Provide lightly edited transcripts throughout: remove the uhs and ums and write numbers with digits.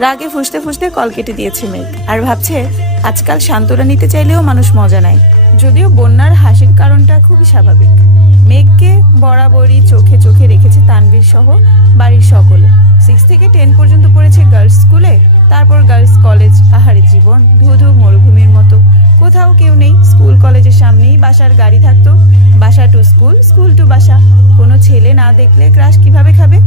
রাগে ফুঁসতে ফুঁসতে কল কেটে দিয়েছে মেঘ, আর ভাবছে আজকাল সান্ত্বনা নিতে চাইলেও মানুষ মজা নেয়। যদিও বন্যার হাসির কারণটা খুবই স্বাভাবিক। মেঘকে বরাবরই চোখে চোখে রেখেছে তানভীর সহ বাড়ির সকলে। 6 থেকে 10 পর্যন্ত পড়েছে গার্লস স্কুলে, তারপর গার্লস কলেজ। আহারে জীবন, ধু ধু মরুভূমির মতো, কোথাও কেউ নেই। স্কুল কলেজের সামনেই বাসার গাড়ি থাকতো, বাসা টু স্কুল, স্কুল টু বাসা। কোনো ছেলে না দেখলে ক্রাশ কিভাবে খাবে?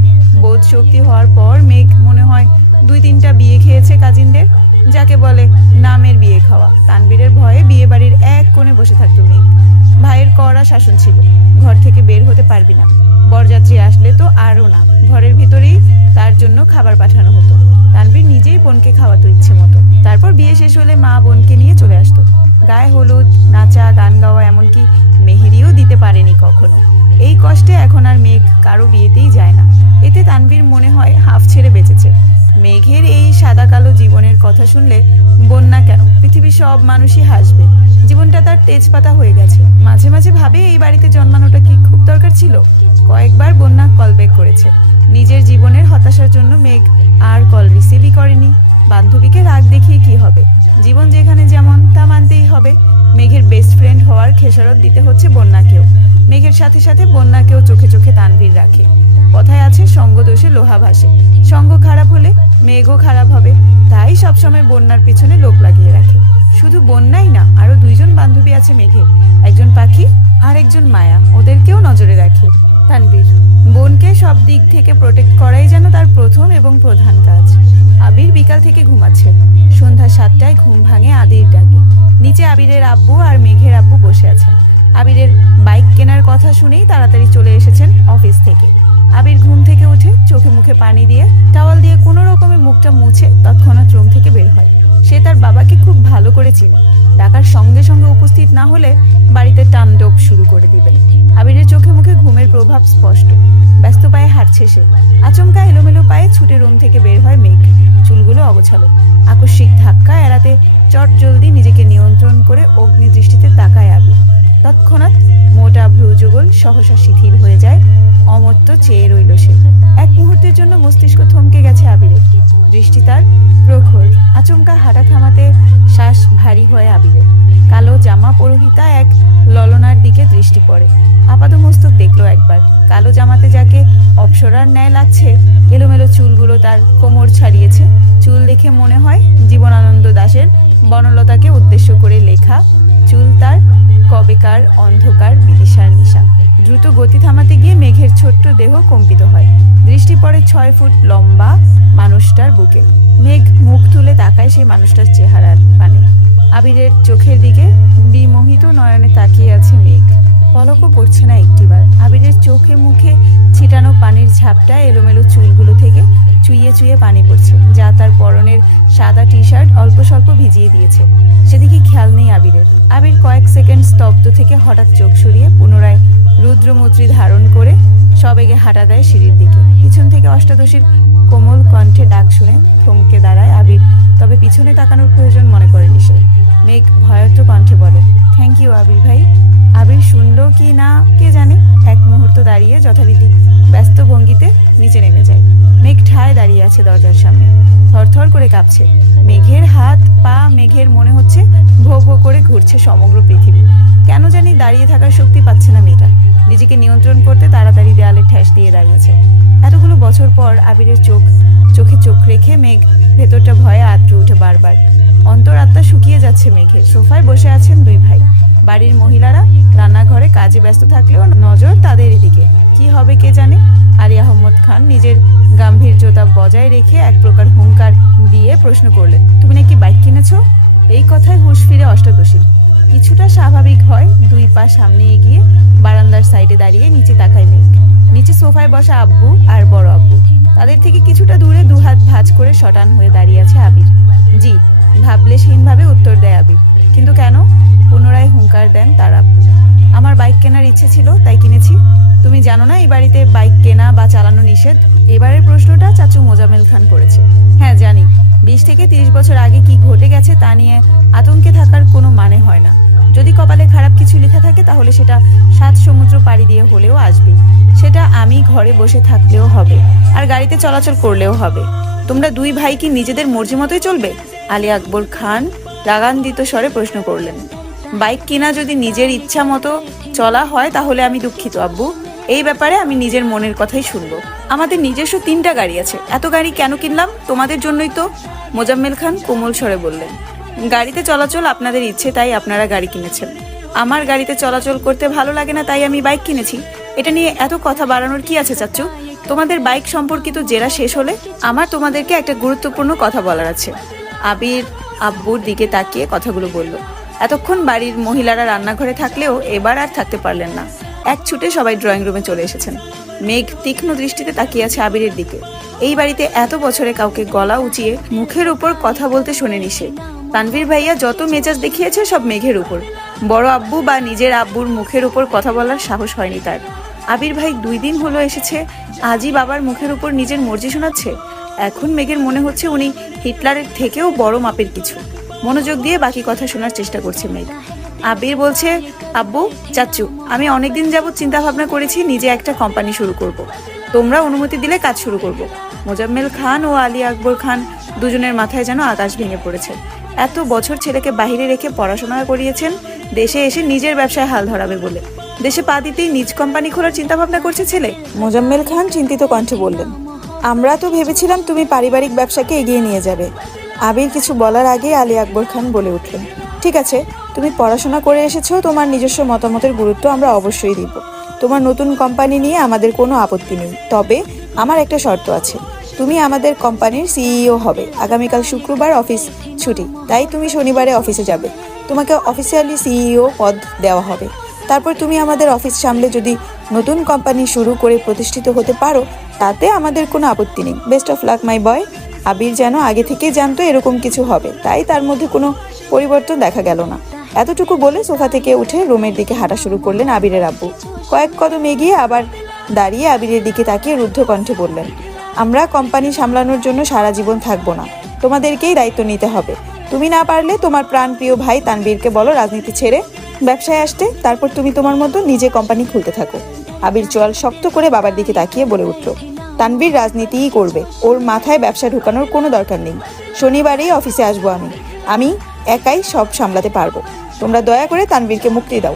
বোধ শক্তি হওয়ার পর মেঘ মনে হয় 2-3টা বিয়ে খেয়েছে কাজিনদের, যাকে বলে নামের বিয়ে খাওয়া। তানভীরের ভয়ে বিয়ে বাড়ির এক কোণে বসে থাকতো মেঘ। ভাইয়ের কড়া শাসন ছিল, ঘর থেকে বের হতে পারবি না, বরযাত্রী আসলে তো আরও না। ঘরের ভিতরেই তার জন্য খাবার পাঠানো হতো। তানভীর নিজেই বোনকে খাওয়াতো ইচ্ছে মতো। তারপর বিয়ে শেষ হলে মা বোনকে নিয়ে চলে আসতো। গায়ে হলুদ, নাচা, গান গাওয়া, এমনকি মেহেদিও দিতে পারেনি কখনো। এই কষ্টে এখন আর মেঘ কারো বিয়েতেই যায় না। এতে তানভীর মনে হয় হাফ ছেড়ে বেঁচেছে। মেঘের এই সাদা কালো জীবনের কথা শুনলে বন্যা কেন, পৃথিবীর সব মানুষই হাসবে। জীবনটা তার তেজপাতা হয়ে গেছে। মাঝে মাঝে ভাবে এই বাড়িতে জন্মানোটা কি খুব দরকার ছিল। কয়েকবার বন্যা কল ব্যাক করেছে। নিজের জীবনের হতাশার জন্য মেঘ আর কল রিসিভই করেনি। বান্ধবীকে রাগ দেখিয়ে কি হবে, জীবন যেখানে যেমন তা মানতেই হবে। মেঘের বেস্ট ফ্রেন্ড হওয়ার খেসারত দিতে হচ্ছে বন্যাকেও। মেঘের সাথে সাথে বন্যাকেও চোখে চোখে তানভীর রাখে। কথায় আছে সঙ্গ দোষে লোহা ভাসে, সঙ্গ খারাপ হলে মেঘও খারাপ হবে। তাই সবসময় বন্যার পিছনে লোক লাগিয়ে রাখে। শুধু বন্যাই না, আরো 2জন বান্ধবী আছে মেঘের, একজন পাখি আর একজন মায়া। ওদেরকেও নজরে রাখে তানভীর। বোনকে সব দিক থেকে প্রোটেক্ট করাই যেন তার প্রথম এবং প্রধান কাজ। আবির বিকাল থেকে ঘুমাচ্ছে। সন্ধ্যা 7টায় ঘুম ভাঙে আদির ডাকে। নিচে আবিরের আব্বু আর মেঘের আব্বু বসে আছেন। আবিরের বাইক কেনার কথা শুনেই তাড়াতাড়ি চলে এসেছেন অফিস থেকে। আবির ঘুম থেকে উঠে চোখে মুখে পানি দিয়ে টাওয়াল দিয়ে কোনো রকমে মুখটা মুছে তৎক্ষণাৎ রুম থেকে বের হয়। সে তার বাবাকে খুব ভালো করে চিনে। ডাকার সঙ্গে সঙ্গে উপস্থিত না হলে বাড়িতে তাণ্ডব শুরু করে দিবেন। আবিরের চোখে মুখে ঘুমের প্রভাব স্পষ্ট। ব্যস্ত পায়ে হাঁটছে সে। আচমকা এলোমেলো পায়ে ছুটে রুম থেকে বের হয় মেঘ। চুলগুলো অগোছালো। আকস্মিক ধাক্কা এড়াতে চট জলদি নিজেকে নিয়ন্ত্রণ করে অগ্নি দৃষ্টিতে তাকায় আবির। তৎক্ষণাৎ মোটা ভ্রুযুগল সহসা শিথিল হয়ে যায়। অমর্ত্য চেয়ে রইল সে। এক মুহূর্তের জন্য মস্তিষ্ক থমকে গেছে আবিরের। দৃষ্টি তার প্রখর। আচমকা হাঁটা থামাতে শ্বাস ভারী হয়ে আবিরের। কালো জামা পরিহিতা এক ললনার দিকে দৃষ্টি পড়ে। আপাদমস্তক দেখলো একবার। কালো জামাতে যাকে অপ্সরার ন্যায় লাগছে। এলোমেলো চুলগুলো তার কোমর ছাড়িয়েছে। চুল দেখে মনে হয় জীবনানন্দ দাশের বনলতাকে উদ্দেশ্য করে লেখা। চুল তার কবেকার অন্ধকার বিদিশার নিশা। দ্রুত গতি থামাতে গিয়ে মেঘের ছোট্ট দেহ কম্পিত হয়। দৃষ্টি পড়ে 6 ফুট লম্বা মানুষটার বুকে। মেঘ মুখ তুলে তাকায় সেই মানুষটার চেহারার পানে। আবিরের চোখের দিকে বিমোহিত নয়নে তাকিয়ে আছে মেঘ। পলকও পড়ছে না একটিবার। আবিরের চোখে মুখে ছিটানো পানির ঝাপটা এলোমেলো চুলগুলো থেকে চুইয়ে চুইয়ে পানি পড়ছে, যা তার পরনের সাদা টি শার্ট অল্প স্বল্প ভিজিয়ে দিয়েছে। সেদিকে খেয়াল নেই আবিরের। আবির কয়েক সেকেন্ড স্তব্ধ থেকে হঠাৎ চোখ সরিয়ে পুনরায় রুদ্রমুদ্রি ধারণ করে সবেগে হাঁটা দেয় সিঁড়ির দিকে। পিছন থেকে অষ্টাদশীর কোমল কণ্ঠে ডাক শুনে থমকে দাঁড়ায় আবির, তবে পিছনে তাকানোর প্রয়োজন মনে করেনি সে। মেঘ ভয়ার্থ কণ্ঠে বলে, থ্যাংক ইউ আবির ভাই। আবির শুনল কি না কে জানে। এক মুহূর্ত দাঁড়িয়ে যথারীতি ব্যস্ত ভঙ্গিতে নিচে নেমে যায়। মেঘ ঠায় দাঁড়িয়ে আছে দরজার সামনে, থরথর করে কাঁপছে। মেঘের হাত পা, মেঘের মনে হচ্ছে ভো ভো করে ঘুরছে সমগ্র পৃথিবী। কেন জানি দাঁড়িয়ে থাকার শক্তি পাচ্ছে না মেয়েটা। নিজেকে নিয়ন্ত্রণ করতে তাড়াতাড়ি দেয়ালে ঠেস দিয়ে দাঁড়িয়েছে। এতগুলো বছর পর আবিরের চোখে চোখ রেখে মেঘ ভেতরটা ভয়ে আঁতকে উঠে বারবার। অন্তরাত্মা শুকিয়ে যাচ্ছে মেঘের। সোফায় বসে আছেন 2 ভাই। বাড়ির মহিলারা রান্নাঘরে কাজে ব্যস্ত থাকলেও নজর তাদেরই দিকে। কি হবে কে জানে। আলী আহমদ খান নিজের গাম্ভীর্যতা বজায় রেখে এক প্রকার হুঙ্কার দিয়ে প্রশ্ন করলেন, তুমি নাকি বাইক কিনেছো? এই কথায় হুঁশ ফিরে অষ্টাদশীর। কিছুটা স্বাভাবিক হয়। 2 পা সামনে এগিয়ে বারান্দার সাইডে দাঁড়িয়ে নিচে তাকায় মেঘ। নিচে সোফায় বসা আব্বু আর বড় আব্বু। তাদের থেকে কিছুটা দূরে 2 হাত ভাঁজ করে শটান হয়ে দাঁড়িয়ে আছে আবির। জি, ভাবলেশহীনভাবে উত্তর দেয় আবির। কিন্তু কেন? পুনরায় হুঙ্কার দেন তার আব্বু। আমার বাইক কেনার ইচ্ছে ছিল, তাই কিনেছি। তুমি জানো না এই বাড়িতে বাইক কেনা বা চালানো নিষেধ? এবারের প্রশ্নটা চাচু মোজামেল খান করেছে। হ্যাঁ জানি, 20 থেকে 30 বছর আগে কি ঘটে গেছে তা নিয়ে আতঙ্কে থাকার কোনো মানে হয় না। যদি কপালে খারাপ কিছু লেখা থাকে তাহলে সেটা 7 সমুদ্র পাড়ি দিয়ে হলেও আসবে। সেটা আমি ঘরে বসে থাকলেও হবে, আর গাড়িতে চলাচল করলেও হবে। তোমরা দুই ভাই কি নিজেদের মর্জি মতোই চলবে? আলী আকবর খান রাগান্বিত স্বরে প্রশ্ন করলেন। বাইক কিনা যদি নিজের ইচ্ছা মতো চলা হয় তাহলে আমি দুঃখিত আব্বু। এই ব্যাপারে আমি নিজের মনের কথাই শুনবো। আমাদের নিজস্ব 3টা গাড়ি আছে, এত গাড়ি কেন কিনলাম? তোমাদের জন্যই তো। মোজাম্মেল খান কোমল স্বরে বললেন। গাড়িতে চলাচল আপনাদের ইচ্ছে, তাই আপনারা গাড়ি কিনেছেন। আমার গাড়িতে চলাচল করতে ভালো লাগে না, তাই আমি বাইক কিনেছি। এটা নিয়ে এত কথা বাড়ানোর কি আছে চাচ্চু? তোমাদের বাইক সম্পর্কিত জেরা শেষ হলে আমার তোমাদেরকে একটা গুরুত্বপূর্ণ কথা বলার আছে। আবির আব্বুর দিকে তাকিয়ে কথাগুলো বলল। এতক্ষণ বাড়ির মহিলারা রান্নাঘরে থাকলেও এবার আর থাকতে পারলেন না। এক ছুটে সবাই ড্রয়িং রুমে চলে এসেছেন। মেঘ তীক্ষ্ণ দৃষ্টিতে তাকিয়ে আছে আবিরের দিকে। এই বাড়িতে এত বছরে কাউকে গলা উঁচিয়ে মুখের উপর কথা বলতে শোনেনি সে। তানভীর ভাইয়া যত মেজাজ দেখিয়েছে সব মেঘের উপর। বড় আব্বু বা নিজের আব্বুর মুখের উপর কথা বলার সাহস হয়নি তার। আবির ভাই 2 দিন হলো এসেছে, আজই বাবার মুখের উপর নিজের মর্জি শোনাচ্ছে। এখন মেঘের মনে হচ্ছে উনি হিটলারের থেকেও বড় মাপের কিছু। মনোযোগ দিয়ে বাকি কথা শোনার চেষ্টা করছে মেঘ। আবির বলছে, আব্বু চাচ্চু, আমি অনেকদিন যাবৎ চিন্তা ভাবনা করেছি নিজে একটা কোম্পানি শুরু করব। তোমরা অনুমতি দিলে কাজ শুরু করব। মোজাম্মেল খান ও আলী আকবর খান দুজনের মাথায় যেন আকাশ ভেঙে পড়েছে। এত বছর ছেলেকে বাইরে রেখে পড়াশোনা করিয়েছেন, দেশে এসে নিজের ব্যবসায় হাল ধরাবে বলে দেশে পা দিতেই নিজ কোম্পানি খোলার চিন্তা ভাবনা করছে ছেলে। মোজাম্মেল খান চিন্তিত কণ্ঠে বললেন, আমরা তো ভেবেছিলাম তুমি পারিবারিক ব্যবসাকে এগিয়ে নিয়ে যাবে। আবির কিছু বলার আগে আলী আকবর খান বলে উঠলেন, ঠিক আছে, তুমি পড়াশোনা করে এসেছো, তোমার নিজস্ব মতামতের গুরুত্ব আমরা অবশ্যই দিব। তোমার নতুন কোম্পানি নিয়ে আমাদের কোনো আপত্তি নেই, তবে আমার একটা শর্ত আছে। তুমি আমাদের কোম্পানির সিইও হবে। আগামীকাল শুক্রবার অফিস ছুটি, তাই তুমি শনিবারে অফিসে যাবে। তোমাকে অফিসিয়ালি সিইও পদ দেওয়া হবে। তারপর তুমি আমাদের অফিস সামলে যদি নতুন কোম্পানি শুরু করে প্রতিষ্ঠিত হতে পারো, তাতে আমাদের কোনো আপত্তি নেই। বেস্ট অফ লাক মাই বয়। আবির যেন আগে থেকেই জানতো এরকম কিছু হবে, তাই তার মধ্যে কোনো পরিবর্তন দেখা গেল না। এতটুকু বলে সোফা থেকে উঠে রুমের দিকে হাঁটা শুরু করলেন আবিরের আব্বু। কয়েক কদম এগিয়ে আবার দাঁড়িয়ে আবিরের দিকে তাকিয়ে রুদ্ধ কণ্ঠে বললেন, আমরা কোম্পানি সামলানোর জন্য সারা জীবন থাকবো না, তোমাদেরকেই দায়িত্ব নিতে হবে। তুমি না পারলে তোমার প্রাণপ্রিয় ভাই তানবীরকে বলো রাজনীতি ছেড়ে ব্যবসায় আসতে, তারপর তুমি তোমার মতো নিজে কোম্পানি খুলতে থাকো। আবির চোয়াল শক্ত করে বাবার দিকে তাকিয়ে বলে উঠল, তানবীর রাজনীতিই করবে, ওর মাথায় ব্যবসা ঢুকানোর কোনো দরকার নেই। শনিবারেই অফিসে আসবো আমি একাই সব সামলাতে পারবো। তোমরা দয়া করে তানবীরকে মুক্তি দাও।